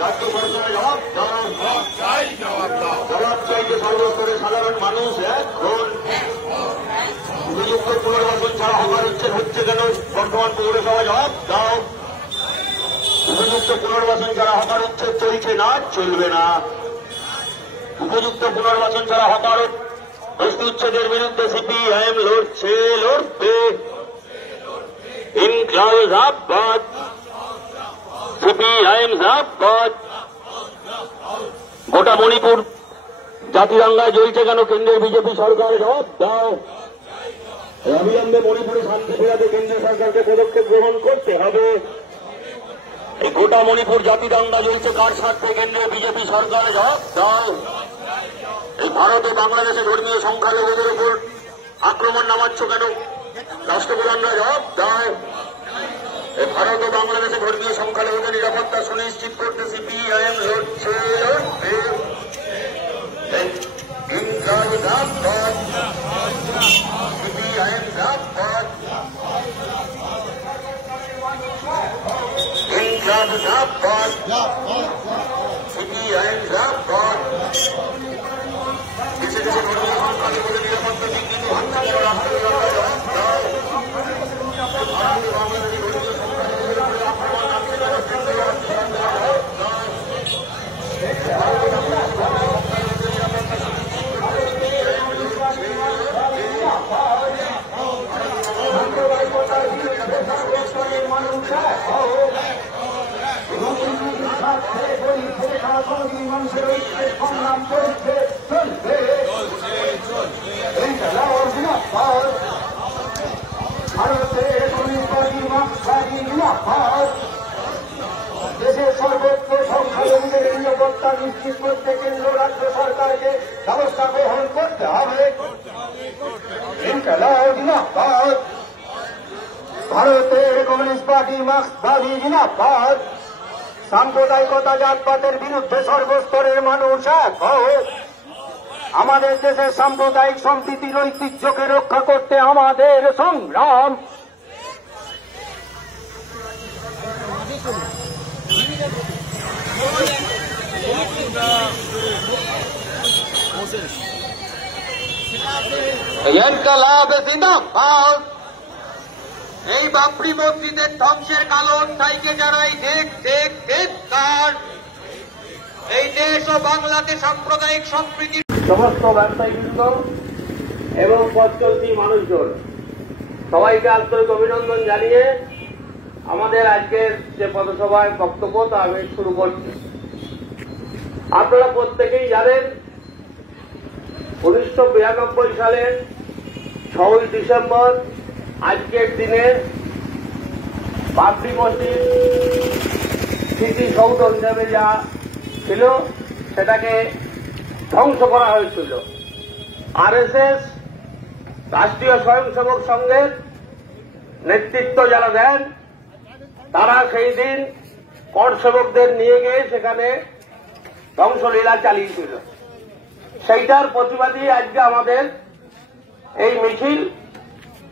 রাজ্য সরকারের জবাব চাইতে সর্বস্তরে সাধারণ মানুষ এখন উপযুক্ত পুনর্বাসন ছাড়া হবার হচ্ছে কেন? বর্তমান পৌরসভা জবাব দাও। উপযুক্ত পুনর্বাসন ছাড়া হকার উচ্ছেদ চলছে না, চলবে না। উপযুক্ত পুনর্বাসন ছাড়া হকার উচ্ছেদের বিরুদ্ধে সিপিআইএম লড়ছে, লড়বে। ইনকলাব জিন্দাবাদ, সিপিআইএম জিন্দাবাদ। গোটা মণিপুর জাতিরঙ্গায় জ্বলছে কেন? কেন্দ্রের বিজেপি সরকার জবাব দাও। অবিলম্বে মণিপুরে শান্তি ফেরাতে কেন্দ্র সরকারকে পদক্ষেপ গ্রহণ করতে হবে। এই গোটা মণিপুর জাতিরঙ্গা জ্বলছে কার স্বার্থে? কেন্দ্রের বিজেপি সরকার জবাব দাও। এই ভারতে বাংলাদেশে ধর্মীয় সংখ্যালঘুদের উপর আক্রমণ নামাচ্ছ কেন? রাষ্ট্রপ্রধানরা জবাব দাও। এই ভারত ও বাংলাদেশে ধর্মীয় সংখ্যালঘুদের নিরাপত্তা সুনিশ্চিত করতে সিপিআইএম লড়ছে, লড়বে। ইনকলাব জিন্দাবাদ, সিপিআইএম জিন্দাবাদ। ইনকলাব জিন্দাবাদ, সিপিআইএম জিন্দাবাদ। দেশে দেশে ধর্মীয় সংখ্যালঘুদের নিরাপত্তা বিঘ্নিত হত্যা করা রাষ্ট্রপ্রধানরা জবাব দাও। বাংলাদেশে ধর্মীয় সংখ্যালঘুদের উপরে আক্রমণ নামছে কেন? কেন্দ্রীয় রাজ্য সরকার জবাব দাও। দেশের সর্বত্র সংখ্যালঘুদের নিরাপত্তা নিশ্চিত করতে কেন্দ্র রাজ্য সরকারকে ব্যবস্থা গ্রহণ করতে হবে। ইনকলাব জিন্দাবাদ, ভারতের কমিউনিস্ট পার্টি মার্ক্সবাদী জিন্দাবাদ। সাম্প্রদায়িকতা জাতপাতের বিরুদ্ধে সর্বস্তরের মানুষ এক হোক। আমাদের দেশের সাম্প্রদায়িক সম্প্রীতির ঐতিহ্যকে রক্ষা করতে আমাদের সংগ্রাম। ইনকলাব জিন্দাবাদ। এই বাবরি মসজিদের ধ্বংসের কালো অধ্যায়কে যারাই ধিক্কার। এই দেশ ও বাংলাকে সাম্প্রদায়িক সম্প্রীতি সমস্ত ব্যবসায়ীবৃন্দ এবং পথ চলতি মানুষজন সবাইকে আন্তরিক অভিনন্দন জানিয়ে আমাদের আজকের যে পথসভায় বক্তব্য তা আমি শুরু করছি। আপনারা প্রত্যেকেই জানেন 1992 সালের 6 ডিসেম্বর আজকের দিনে বাবরি মসজিদ স্মৃতিসৌধ হিসেবে যা ছিল সেটাকে ধ্বংস করা হয়েছিল। আরএসএস রাষ্ট্রীয় স্বয়ংসেবক সংঘের নেতৃত্ব যারা দেন তারা সেই দিন কর সেবকদের নিয়ে গিয়ে সেখানে ধ্বংসলীলা চালিয়েছিল। সেইটার প্রতিবাদী আজকে আমাদের এই মিছিল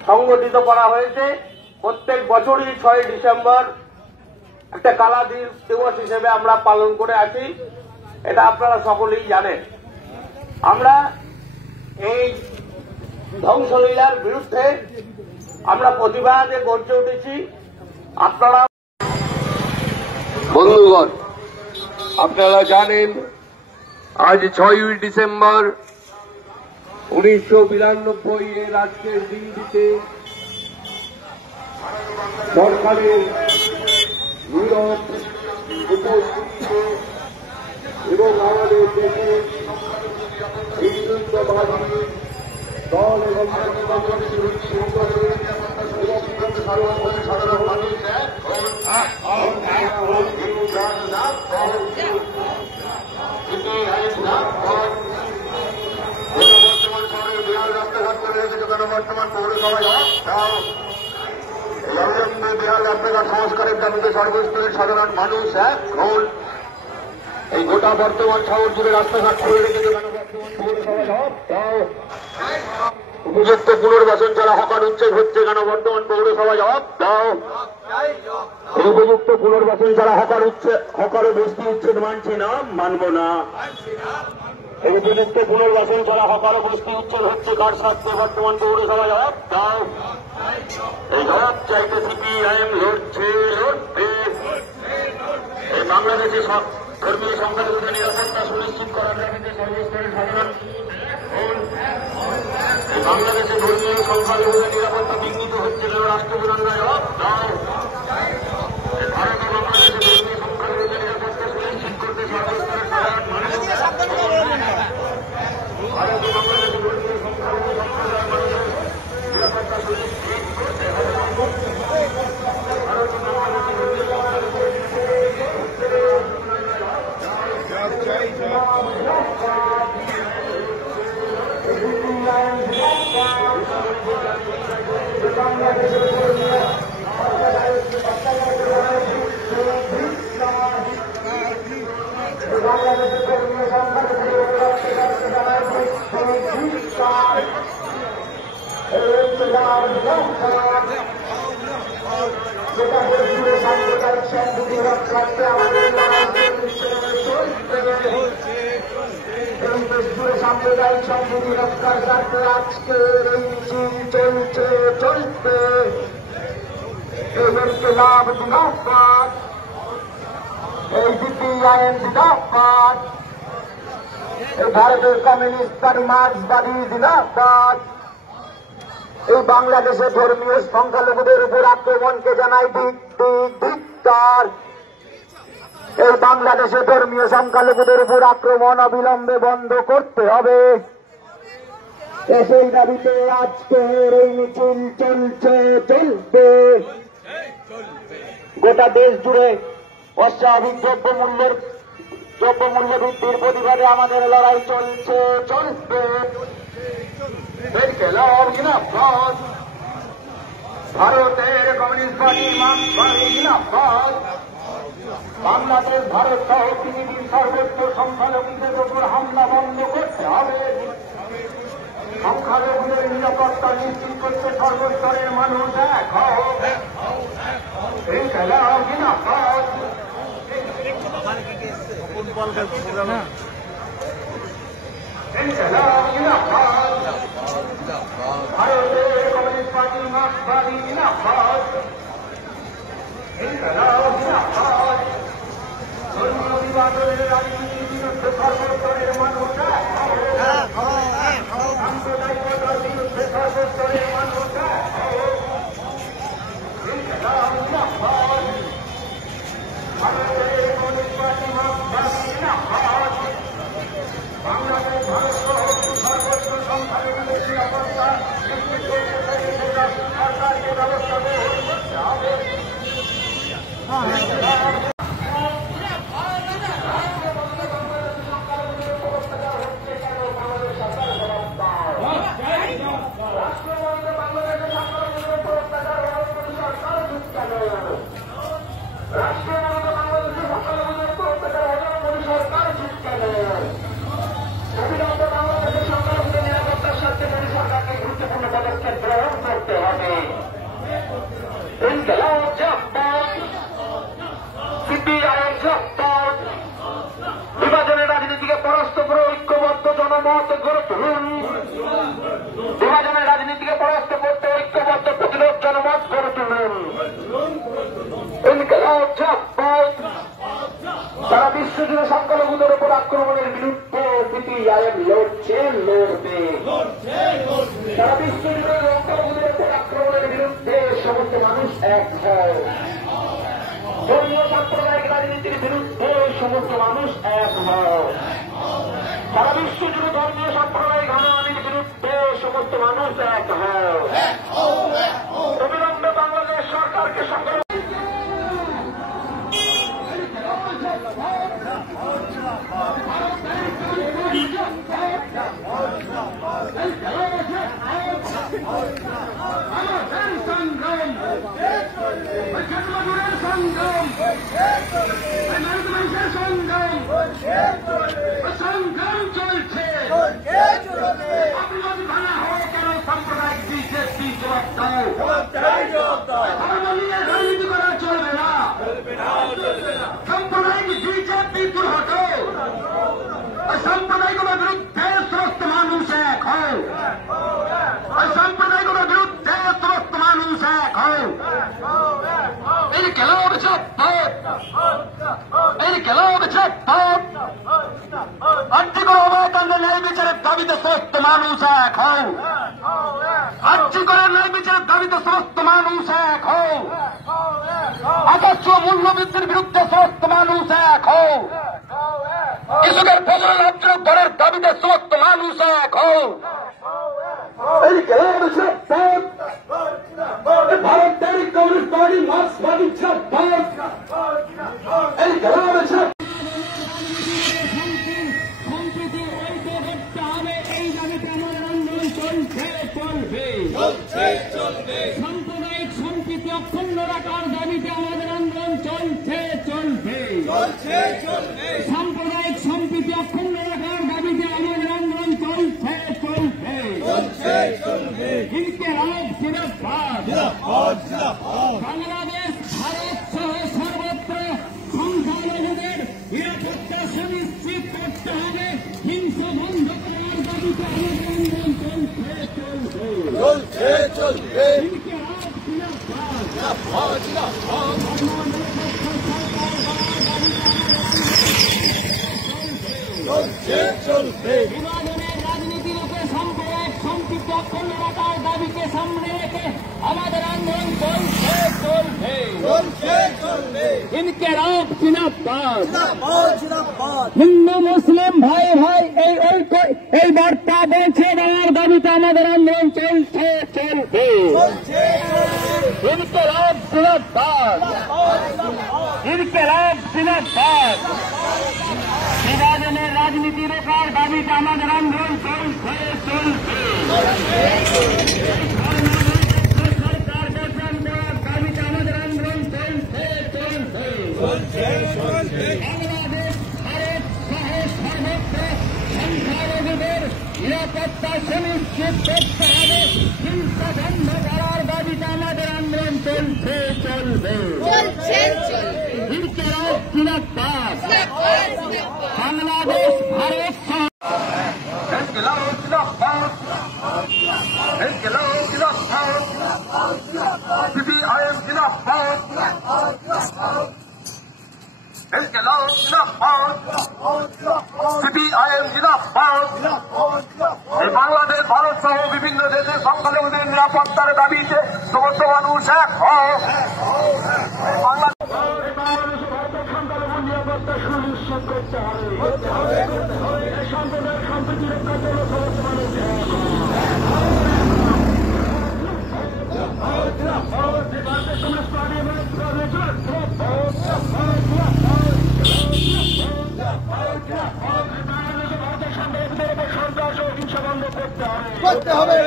সংগঠিত করা হয়েছে। প্রত্যেক বছরই 6 ডিসেম্বর একটা কালা দিবস হিসেবে আমরা পালন করে আছি, এটা আপনারা সকলেই জানেন। আমরা এই ধ্বংসলীলার বিরুদ্ধে আমরা প্রতিবাদে গর্জে উঠেছি। আপনারা বন্ধুগণ, আপনারা জানেন আজ 6 ডিসেম্বর 1992 এর আজকের দিনটিতে সরকারের নীরব উপস্থিতিতে এবং আমাদের দেশের হিন্দুত্ববাদী দল এবং সাধারণ মানুষ বর্তমান পৌরসভায় দেয়াল রাস্তাঘাট সংস্কারের দাবিতে সর্বস্তরের সাধারণ মানুষ এখন এই গোটা বর্তমান শহর জুড়ে রাস্তাঘাট খুলে রেখেছে। বর্তমান পৌরসভায় উপযুক্ত পুনর্বাসন ছাড়া হকার উচ্ছেদ হচ্ছে কেন বর্তমান পৌরসভা জবাব দাও। উপযুক্ত পুনর্বাসন ছাড়া হকার ও বস্তি উচ্ছেদ মানছি না, মানব না। উপযুক্ত পুনর্বাসন ছাড়া হকার ও বস্তি উচ্ছেদ হচ্ছে কার স্বার্থে বর্তমান পৌরসভা জবাব দাও। এই জবাব চাইতে সিপিআইএম লড়ছে, লড়বে। এই বাংলাদেশে ধর্মীয় সংখ্যালঘুদের নিরাপত্তা সুনিশ্চিত করার দাবিতে সর্বস্তরের সাধারণ বাংলাদেশে ধর্মীয় সংখ্যালঘুদের নিরাপত্তা বিঘ্নিত হচ্ছে কেন রাষ্ট্রপ্রধানরা জবাব দাও। ভারত ও বাংলাদেশে ধর্মীয় সংখ্যালঘুদের নিরাপত্তা সুনিশ্চিত করতে সর্বস্তরের সাধারণ মানুষ ভারত ও বাংলাদেশে ধর্মীয় সংখ্যালঘু সম্প্রদায়ের মানুষের নিরাপত্তা সুনিশ্চিত করতে হবে। ভারত ও বাংলাদেশে ধর্মীয় সংখ্যালঘুদের সাম্প্রদায়িক সম্প্রীতি রক্ষার স্বার্থে আজকের এই মিছিল চলছে, চলবে। এদেরকে লাভ জিন্দাবাদ, এই সিপিআইএম জিন্দাবাদ, এই ভারতের কমিউনিস্টবাদী মার্ক্সবাদী জিন্দাবাদ। এই বাংলাদেশে ধর্মীয় সংখ্যালঘুদের উপর আক্রমণকে জানাই ধিক্কার। এই বাংলাদেশে ধর্মীয় সংখ্যালঘুদের উপর আক্রমণ অবিলম্বে বন্ধ করতে হবে। সেই দাবিতে আজকের এই মিছিল চলছে, চলবে। গোটা দেশ জুড়ে অস্বাভাবিক দ্রব্যমূল্য বৃদ্ধির প্রতিবাদে আমাদের লড়াই চলছে, চলবে। ভারতের কমিউনিস্ট পার্টি মার্ক্সবাদী জিন্দাবাদ। বাংলাদেশ ভারত সহ পৃথিবীর সর্বোচ্চ সংখ্যালঘুদের উপর হামলা বন্ধ করতে হবে। সংখ্যালঘুদের নিরাপত্তা নিশ্চিত করতে সর্বস্তরের মানুষ এক হোক। এই খেলা জিন্দাবাদ। ভারতের কমিউনিস্ট পার্টি মার্ক্সবাদী জিন্দাবাদ। ধর্মীয় বিভাজনের রাজনীতির বিরুদ্ধে সর্বস্তরের মানুষ সাম্প্রদায়িকতার বিরুদ্ধে সর্বস্তরের মানুষ ভারতের কমিউনিস্ট পার্টি মার্ক্সবাদী জিন্দাবাদ। বাংলাদেশ ভারত সর্বোচ্চ সংখ্যালঘুদের নিরাপত্তা নিশ্চিত করতে সরকারকে ব্যবস্থা গ্রহণ করতে হবে। বিভাজনের রাজনীতিকে পরাস্ত করে ঐক্যবদ্ধ জনমত গড়ে তুলুন। বিভাজনের রাজনীতিকে পরাস্ত করতে ঐক্যবদ্ধ প্রতিরোধ জনমত গড়ে তুলুন। সারা বিশ্বজুড়ে সংখ্যালঘুদের উপর আক্রমণের বিরুদ্ধে সিপিআইএম লড়ছে, লড়বে। সারা বিশ্বজুড়ে সংখ্যালঘুদের উপর আক্রমণের বিরুদ্ধে সমস্ত মানুষ এক হয়। ধর্মীয় সাম্প্রদায়িক রাজনীতির বিরুদ্ধে সমস্ত মানুষ এক হয়। সারা বিশ্ব জুড়ে ধর্মীয় সাম্প্রদায়িক হানাহানির বিরুদ্ধে সমস্ত মানুষ এক হয়। অবিলম্বে বাংলাদেশ সরকারকে সংগ্রাম সংগ্রাম চলছে। বিজেপি জবাব দাও। ধর্ম নিয়ে রাজনীতি করা চলবে না। সাম্প্রদায়িক বিজেপি দূর হটো। সাম্প্রদায়িকতার বিরুদ্ধে সমস্ত মানুষ এক হও। সাম্প্রদায়িকতার বিরুদ্ধে সমস্ত মানুষ এক হও। এই খেলাও এই খেলাও আর্থিক অবদানের ন্যায় বিচারের দাবিতে সমস্ত মানুষ এক হও। আর্থিকরের ন্যায় বিচারের দাবিতে সমস্ত মানুষ এক হও। আদর্শ মূল্যবৃদ্ধির বিরুদ্ধে সমস্ত মানুষ এক হও। কৃষকের ফসল লাভজনক দরের দাবিতে সমস্ত মানুষ এক হও। এই খেলাও ভারত তৈরি কমিউনিস্ট পার্টি মার্ক্সবাদী এই খেলাও সাম্প্রদায়িক সম্প্রীতি অক্ষুণ্ণ রাখার দাবিতে আমাদের আন্দোলন চলছে চলবে। সাম্প্রদায়িক সম্প্রীতি অক্ষুণ্ণ রাখার দাবিতে আমাদের আন্দোলন চলছে চলবে। ইনকিলাব জিন্দাবাদ। বাংলাদেশ ভারত সহ সর্বত্র সংখ্যালঘুদের নিরাপত্তা সুনিশ্চিত করতে হবে। হিংসা বন্ধ করার দাবিতে আমাদের আন্দোলন চলবে। বিভাজনের রাজনীতি রূপে সাম্প্রদায়িক সম্পৃক্ত অক্ষুণ্ণ রাখার দাবিকে সামনে রেখে আমাদের আন্দোলন চলবে। ইনকিলাব জিন্দাবাদ। হিন্দু মুসলিম ভাই ভাই এই বার্তা পৌঁছে দেওয়ার দাবিতে আমাদের আন্দোলন চলবে। ইনকিলাব জিন্দাবাদ। বিভাজনের রাজনীতি রোখার দাবিতে আমাদের আন্দোলন চলবে। সরকার গঠন করার দাবিতে আমাদের আন্দোলন চলবে। বাংলাদেশ ভারত সহ সর্বত্র সংখ্যালঘুদের নিরাপত্তা সুনিশ্চিত করতে হবে। হিংসা বন্ধ করার দাবিতে আমাদের আন্দোলন চলবে। ইনকিলাব জিন্দাবাদ। বাংলাদেশ ভারত CPIM জিন্দাবাদ। বাংলাদেশ ভারত সহ বিভিন্ন দেশের সংখ্যালঘুদের নিরাপত্তার দাবিতে সমস্ত মানুষ এক হও। সংখ্যালঘু নিরাপত্তা সুনিশ্চিত করতে হবে। সম্প্রদায়ের সম্প্রীতি রক্ষার জন্য সমস্ত মানুষ করতে হবে।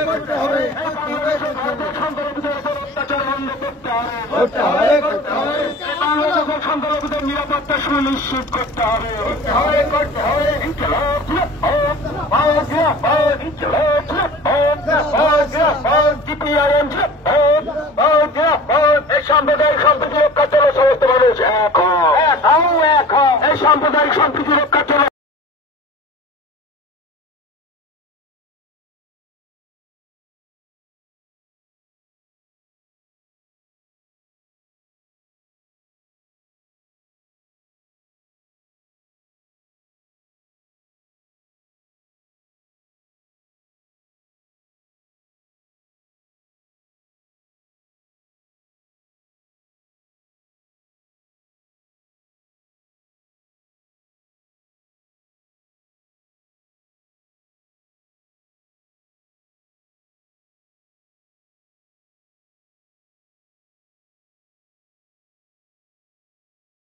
সংখ্যালঘুদের নিরাপত্তা সুনিশ্চিত করতে হবে। সাম্প্রদায়িক সম্প্রীতি